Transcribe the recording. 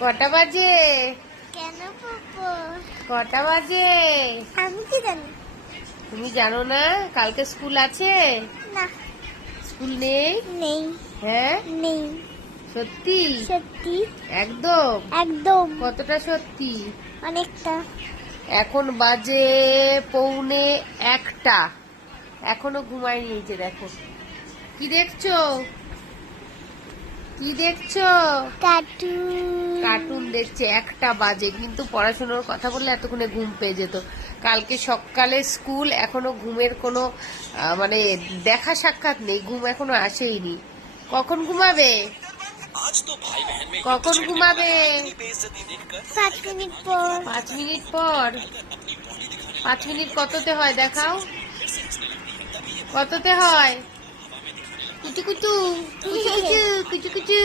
কটা বাজে? কেন পাপা? কটা বাজে? আমি কি জানি? তুমি জানো না কালকে স্কুল আছে? না, স্কুল নেই? নেই। হ্যাঁ, নেই। সত্যি? সত্যি? একদম? একদম। কতটা সত্যি? অনেকটা। এখন বাজে 1:45। এখনো ঘুমায়নি। এই যে দেখো, কি দেখছো? কি দেখছো? কার্টুন। কার্টুন দেখছে। 1টা বাজে, কিন্তু পড়াশোনার কথা বললে এতক্ষণে ঘুম পেয়ে যেত। কালকে সকালে স্কুল, এখনো ঘুমের কোনো মানে দেখা সাক্ষাৎ নেই, ঘুম এখনো আসেইনি। কখন ঘুমাবে? কখন ঘুমাবে? 5 মিনিট পর। 5 মিনিট পর? 5 মিনিট কততে হয় দেখাও? কততে হয়? কুচু কুচু কুচু কুচু কুচু কুচু।